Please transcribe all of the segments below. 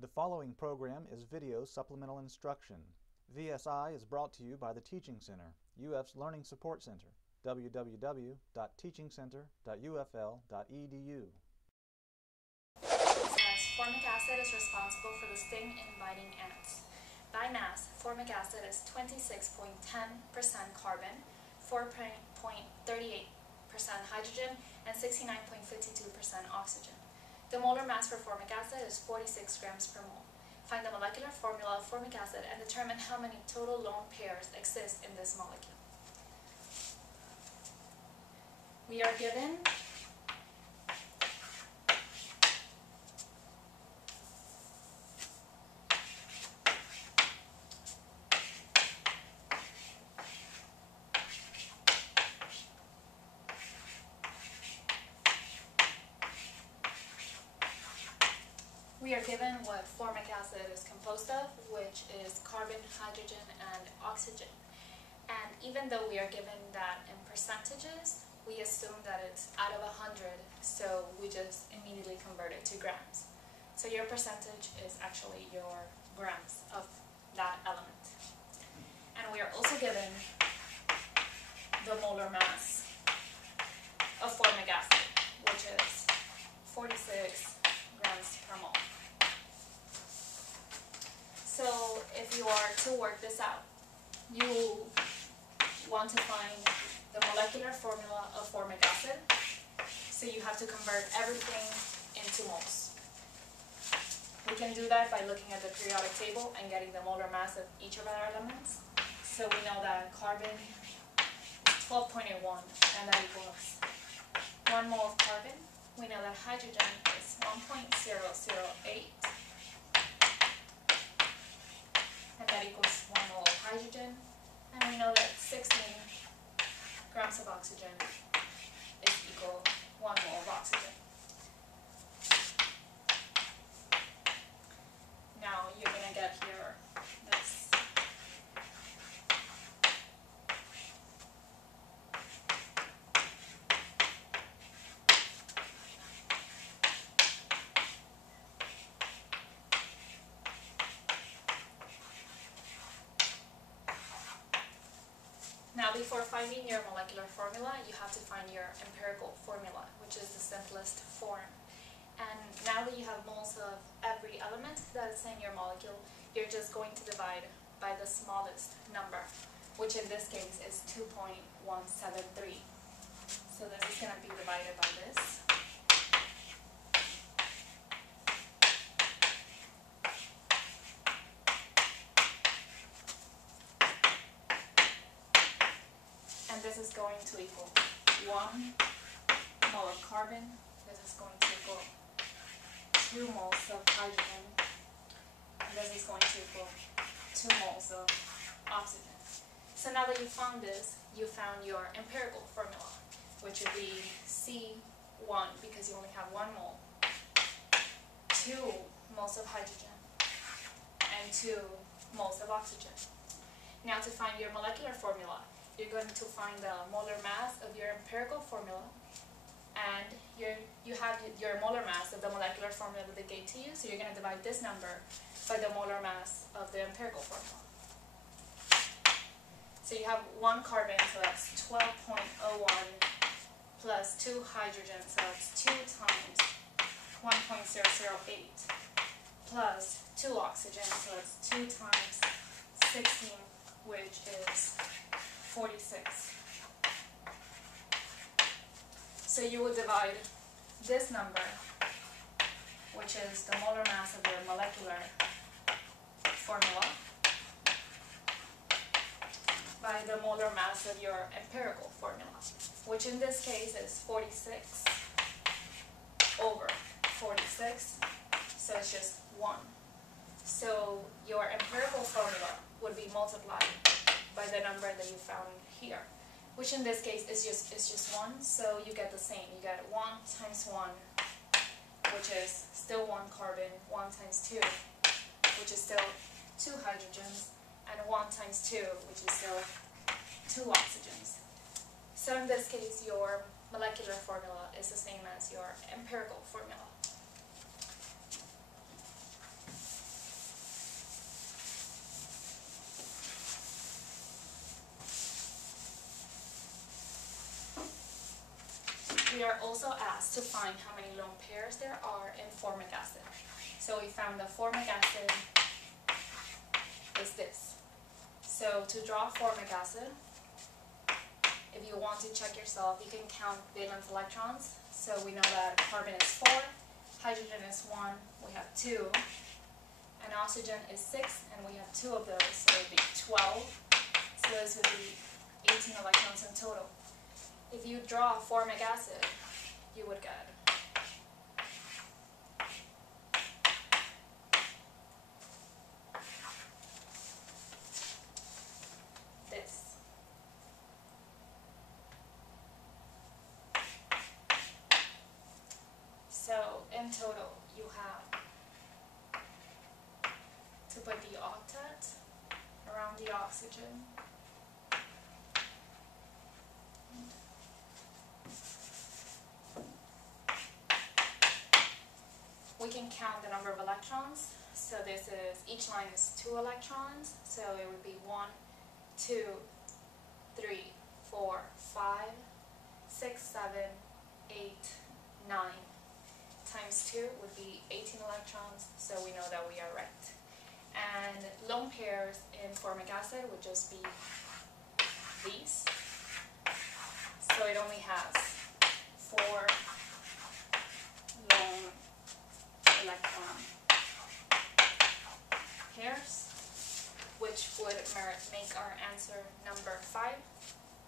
The following program is video supplemental instruction. VSI is brought to you by the Teaching Center, UF's Learning Support Center, www.teachingcenter.ufl.edu. Says formic acid is responsible for the sting in biting ants. By mass, formic acid is 26.10% carbon, 4.38% hydrogen, and 69.52% oxygen. The molar mass for formic acid is 46 grams per mole. Find the molecular formula of formic acid and determine how many total lone pairs exist in this molecule. We are given what formic acid is composed of, which is carbon, hydrogen, and oxygen. And even though we are given that in percentages, we assume that it's out of 100, so we just immediately convert it to grams. So your percentage is actually your grams of that element. And we are also given the molar mass of formic acid, which is 46 grams per mole. So if you are to work this out, you want to find the molecular formula of formic acid. So you have to convert everything into moles. We can do that by looking at the periodic table and getting the molar mass of each of our elements. So we know that carbon is 12.81, and that equals 1 mole of carbon. We know that hydrogen is 1.008, and that equals 1 mole of hydrogen. And we know that 16 grams of oxygen is equal to 1 mole of oxygen. Now you're going to get here this. Now, before finding your molecular formula, you have to find your empirical formula, which is the simplest form. And now that you have moles of every element that's in your molecule, you're just going to divide by the smallest number, which in this case is 2.173. So this is going to be divided by this. And this is going to equal 1 mole of carbon. This is going to equal 2 moles of hydrogen. And this is going to equal 2 moles of oxygen. So now that you found this, you found your empirical formula, which would be C1, because you only have 1 mole, 2 moles of hydrogen, and 2 moles of oxygen. Now to find your molecular formula, you're going to find the molar mass of your empirical formula, and you have your molar mass of the molecular formula that they gave to you, so you're going to divide this number by the molar mass of the empirical formula. So you have 1 carbon, so that's 12.01, plus 2 hydrogen, so that's 2 times 1.008, plus 2 oxygen, so that's 2 times 16, which is 46. So you would divide this number, which is the molar mass of your molecular formula, by the molar mass of your empirical formula, which in this case is 46 over 46, so it's just 1. So your empirical formula would be multiplied by the number that you found here, which in this case is just 1, so you get the same. You get 1 times 1, which is still 1 carbon, 1 times 2, which is still 2 hydrogens, and 1 times 2, which is still 2 oxygens. So in this case, your molecular formula is the same as your empirical formula. We are also asked to find how many lone pairs there are in formic acid. So we found the formic acid is this. So to draw formic acid, if you want to check yourself, you can count valence electrons. So we know that carbon is 4, hydrogen is 1, we have 2, and oxygen is 6, and we have 2 of those, so it would be 12. So this would be 18 electrons in total. If you draw formic acid, you would get this. So in total, you have to put the octet around the oxygen. We can count the number of electrons. So this is, each line is 2 electrons. So it would be 1, 2, 3, 4, 5, 6, 7, 8, 9. Times 2 would be 18 electrons, so we know that we are right. And lone pairs in formic acid would just be these. So it only has 4 lone electron pairs, which would make our answer number 5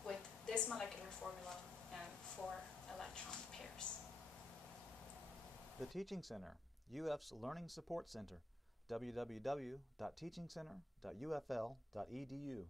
with this molecular formula and 4 electron pairs. The Teaching Center, UF's Learning Support Center, www.teachingcenter.ufl.edu.